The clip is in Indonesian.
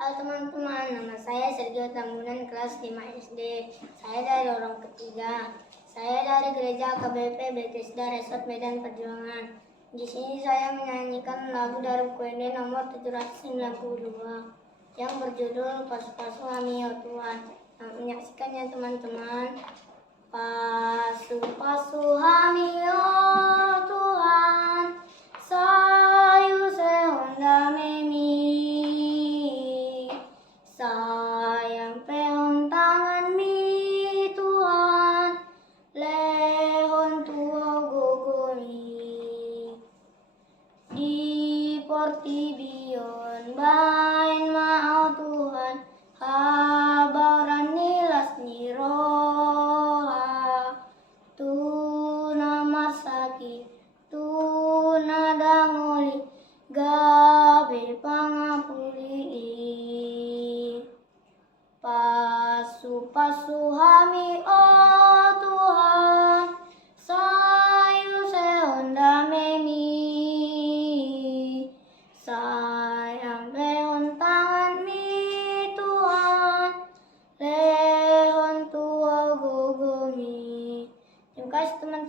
Halo teman-teman, nama saya Sergio Tambunan, kelas 5 SD. Saya dari orang ketiga. Saya dari gereja KBP Bethesda Resort Medan Perjuangan. Di sini saya menyanyikan lagu dari UKD nomor 792 yang berjudul Pasu-Pasu Kami Ya Tuhan. Nah, menyaksikan ya teman-teman. Pasu-pasu kami ya Tuhan, sayu sehonda memi, sayang pehon tangan mi Tuhan, lehon tuo gogoni, di portibion bain mau Tuhan, habaran nilas niroha, tuna marsaki, tuna dangoli, gabe pangapuli. Pasu-pasu kami oh Tuhan, sayu sehonda memi, sayang lehon tangan mi Tuhan, lehon tua gogomi. Terima kasih teman-teman.